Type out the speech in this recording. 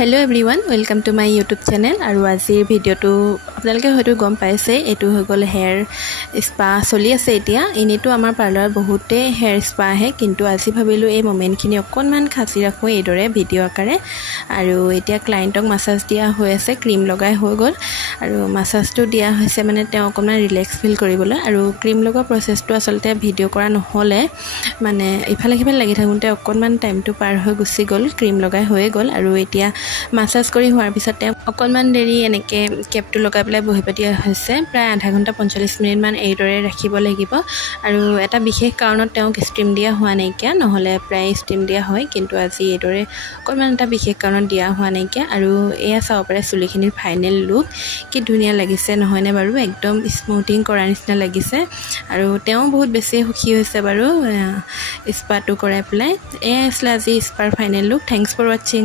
Hello everyone welcome to my YouTube channel और आजिर video आपलोके हयतो गम पाइसे एटु हो गल हेयर स्पा चलि आछे एतिया इनेतो आमार पार्लार बहुते हेयर स्पा है किन्तु आजि भाबिलो ए मोमेन्टखिनि अकनमान खासि राखो एदरे भिडिओ आकारे और एतिया क्लाइंटक मासाज दिया होय आछे क्रीम लगाय हो गल और मासाजটো दिया होइसे माने ते अकनमान रिलैक्स फिल करिबोले और क्रीम लगा प्रोसेसটো आसलते भिडिओ करा নহলে माने इफाले सिफाले लागि थाकुते अकनमान टाइमটো पार हो गुसि गल क्रीम लगाय होय गल और एतिया मासाज करी होৱাৰ পিছতে অকনমান দেৰি এনেকে কেপটো লগাই পেলাই বহি পাতিয়া হৈছে প্ৰায় আধা ঘণ্টা 45 মিনিট মান এইদৰে ৰাখিব লাগিব আৰু এটা বিশেষ কাৰণত তেওঁক ষ্টিম দিয়া হোৱা নাই কিয়া নহলে প্ৰায় ষ্টিম দিয়া হয় কিন্তু আজি এইদৰে অকনমান এটা বিশেষ কাৰণত দিয়া হোৱা নাই কিয়া আৰু এয়া চাও পাৰে চুলিখিনিৰ ফাইনেল লুক কি ধুনিয়া লাগিছে নহয়নে বাৰু একদম স্মুথিং কৰা নিচিনা লাগিছে আৰু তেওঁ বহুত বেছি সুখী হৈছে বাৰু স্পাটো কৰাই পেলাই এয়া আছিল আজি স্পাৰ final look thanks for watching.